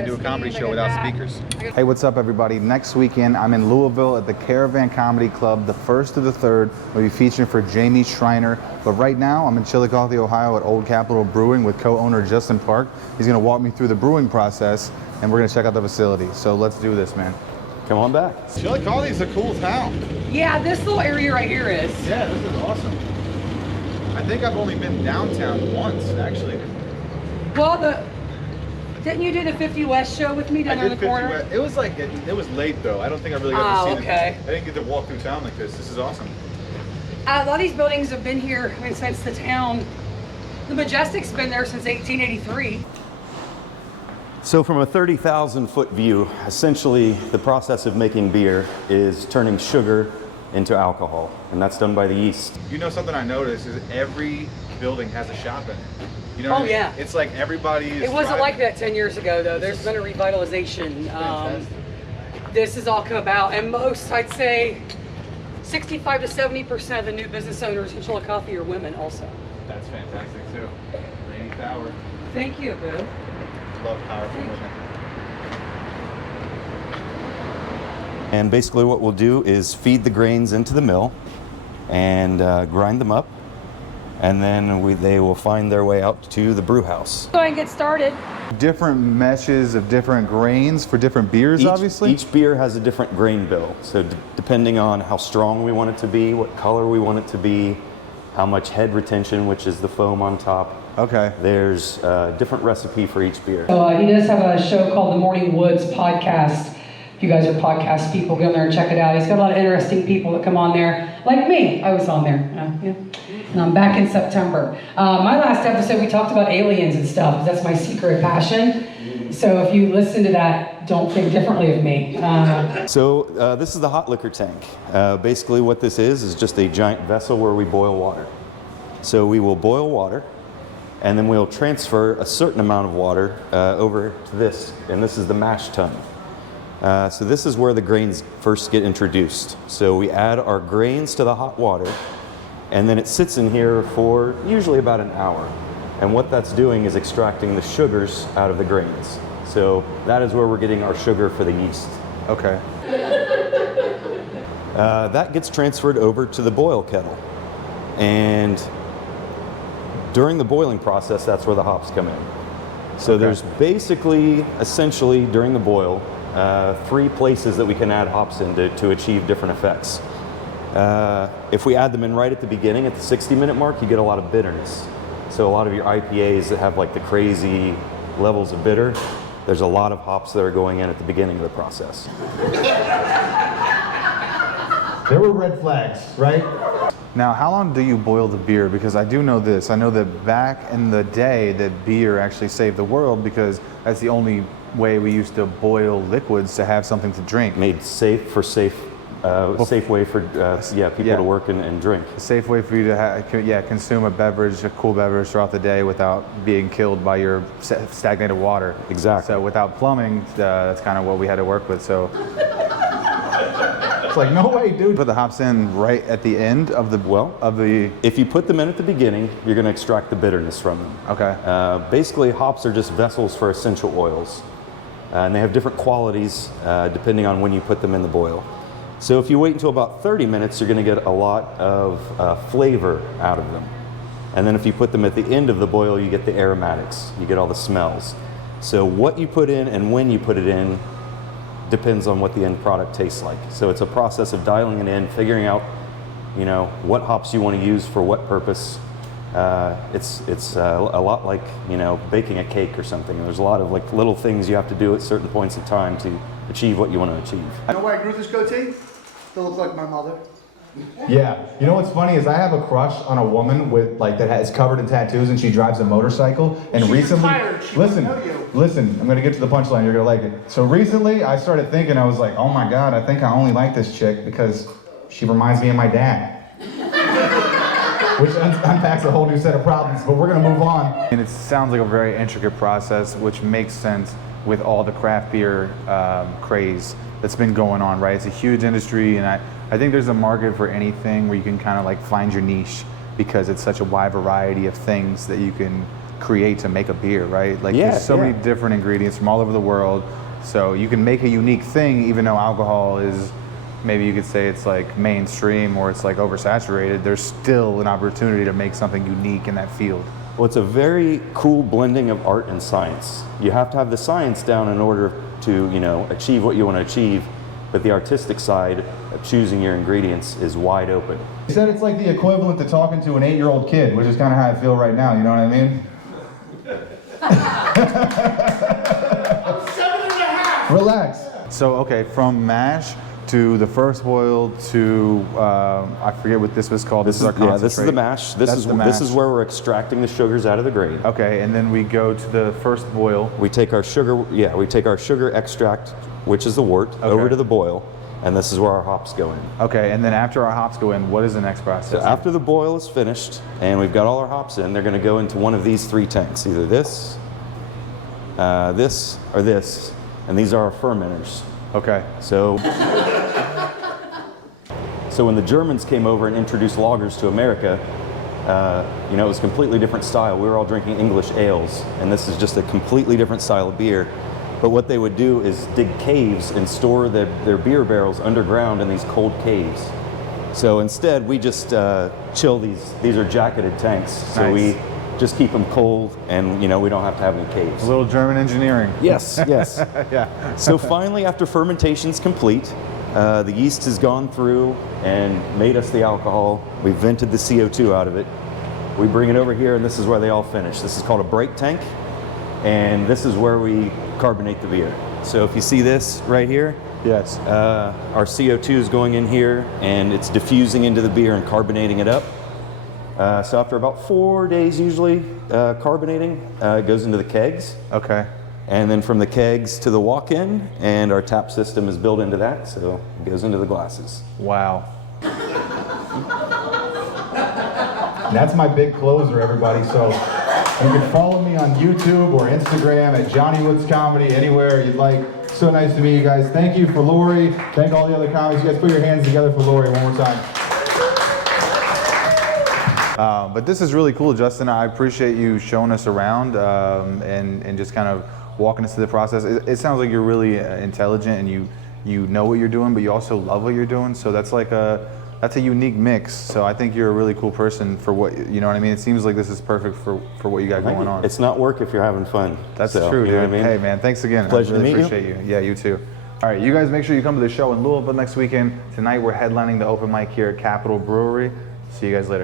and do a comedy show without speakers. Hey, what's up, everybody? Next weekend, I'm in Louisville at the Caravan Comedy Club, the 1st to the 3rd. We'll be featuring for Jamie Schreiner. But right now, I'm in Chillicothe, Ohio at Old Capital Brewing with co-owner Justin Park. He's gonna walk me through the brewing process, and we're gonna check out the facility. So let's do this, man. Come on back. Chillicothe is a cool town. Yeah, this little area right here is. Yeah, this is awesome. I think I've only been downtown once, actually. Well, didn't you do the 50 West show with me down on the corner? It was like, it was late though. I don't think I really got to see it. I didn't get to walk through town like this. This is awesome. A lot of these buildings have been here, I mean, since the town. The Majestic's been there since 1883. So from a 30,000 foot view, essentially the process of making beer is turning sugar into alcohol, and that's done by the yeast. You know, something I noticed is every building has a shop in it. You know what I mean? Yeah. It's like everybody is It wasn't like that 10 years ago, though. There's been a revitalization. This has all come about, and most, I'd say, 65 to 70% of the new business owners in Chillicothe are women also. That's fantastic too. Lady power. Thank you, boo. Love powerful women. And basically what we'll do is feed the grains into the mill and grind them up, and then they will find their way out to the brew house. Go ahead and get started. Different meshes of different grains for different beers, obviously? Each beer has a different grain bill. So depending on how strong we want it to be, what color we want it to be, how much head retention, which is the foam on top. Okay. There's a different recipe for each beer. So he does have a show called the Morning Woods Podcast. If you guys are podcast people, go on there and check it out. He's got a lot of interesting people that come on there, like me. I was on there. Yeah. And I'm back in September. My last episode, we talked about aliens and stuff. That's my secret passion. So if you listen to that, don't think differently of me. So this is the hot liquor tank. Basically what this is just a giant vessel where we boil water. So we will boil water, and then we'll transfer a certain amount of water over to this, and this is the mash tun. So this is where the grains first get introduced. So we add our grains to the hot water, and then it sits in here for usually about an hour. And what that's doing is extracting the sugars out of the grains. So that is where we're getting our sugar for the yeast. Okay. That gets transferred over to the boil kettle. And during the boiling process, that's where the hops come in. So there's basically, essentially, during the boil, 3 places that we can add hops in to achieve different effects. If we add them in right at the beginning, at the 60-minute mark, you get a lot of bitterness. So a lot of your IPAs that have like the crazy levels of bitter, there's a lot of hops that are going in at the beginning of the process. There were red flags, right? Now, how long do you boil the beer? Because I do know this. I know that back in the day that beer actually saved the world, because that's the only way we used to boil liquids to have something to drink. Made safe way for people to work and drink. A safe way for you to consume a beverage, a cool beverage throughout the day without being killed by your stagnated water. Exactly. So without plumbing, that's kind of what we had to work with. So it's like, no way, dude. Put the hops in right at the end of the if you put them in at the beginning, you're going to extract the bitterness from them. Okay. Basically, hops are just vessels for essential oils, and they have different qualities depending on when you put them in the boil. So if you wait until about 30 minutes, you're going to get a lot of flavor out of them. And then if you put them at the end of the boil, you get the aromatics. You get all the smells. So what you put in and when you put it in depends on what the end product tastes like. So it's a process of dialing it in, figuring out, what hops you want to use for what purpose. It's a lot like, baking a cake or something. There's a lot of like little things you have to do at certain points in time to achieve what you want to achieve. You know why I grew this goatee? To look like my mother. Yeah. You know what's funny is I have a crush on a woman with that is covered in tattoos, and she drives a motorcycle. And She's recently, retired. She listen, won't know you. listen. I'm gonna get to the punchline. You're gonna like it. So recently, I started thinking. I was like, oh my god, I think I only like this chick because she reminds me of my dad. Which unpacks a whole new set of problems. But we're gonna move on. And it sounds like a very intricate process, which makes sense with all the craft beer craze that's been going on, right? It's a huge industry, and I think there's a market for anything where you can kind of like find your niche, because it's such a wide variety of things that you can create to make a beer, right? Like Yeah, there's so yeah. many different ingredients from all over the world. So you can make a unique thing, even though alcohol is, maybe you could say it's like mainstream or it's like oversaturated. There's still an opportunity to make something unique in that field. Well, it's a very cool blending of art and science. You have to have the science down in order to, you know, achieve what you want to achieve, but the artistic side of choosing your ingredients is wide open. He said it's like the equivalent to talking to an 8-year-old kid, which is kind of how I feel right now, you know what I mean? I'm 7.5. Relax. So, okay, from mash to the first boil to, I forget what this was called. This is our concentrate. Yeah, this is the mash. This is where we're extracting the sugars out of the grain. Okay, and then we go to the first boil. We take our sugar, we take our sugar extract, which is the wort, over to the boil, and this is where our hops go in. Okay, and then after our hops go in, what is the next process? So after the boil is finished and we've got all our hops in, they're going to go into one of these 3 tanks, either this, this, or this, and these are our fermenters. Okay. So when the Germans came over and introduced lagers to America, you know, it was a completely different style. We were all drinking English ales, and this is just a completely different style of beer. But what they would do is dig caves and store their beer barrels underground in these cold caves. So instead, we just chill these. These are jacketed tanks, so we just keep them cold, and you know, we don't have to have any caves. A little German engineering. Yes, yes. Yeah. So finally, after fermentation's complete, the yeast has gone through and made us the alcohol. We vented the CO2 out of it. We bring it over here, and this is where they all finish. This is called a break tank, and this is where we carbonate the beer. So if you see this right here, Yes. our CO2 is going in here, and it's diffusing into the beer and carbonating it up. So after about 4 days, usually, carbonating, it goes into the kegs. Okay. And then from the kegs to the walk-in, and our tap system is built into that, so it goes into the glasses. Wow. That's my big closer, everybody. So you can follow me on YouTube or Instagram at Johnny Woods Comedy, anywhere you'd like. So nice to meet you guys. Thank you for Lori. Thank all the other comics. You guys put your hands together for Lori one more time. But this is really cool, Justin. I appreciate you showing us around and just kind of walking us through the process. It sounds like you're really intelligent and you know what you're doing, but you also love what you're doing. So that's like that's a unique mix. So I think you're a really cool person for what, you know what I mean? It seems like this is perfect for what you got going on. It's not work if you're having fun. That's So, true, dude. you know what I mean? Hey, man, thanks again. Pleasure I really to meet you. appreciate you. Yeah, you too. All right, you guys make sure you come to the show in Louisville next weekend. Tonight we're headlining the open mic here at Capital Brewery. See you guys later.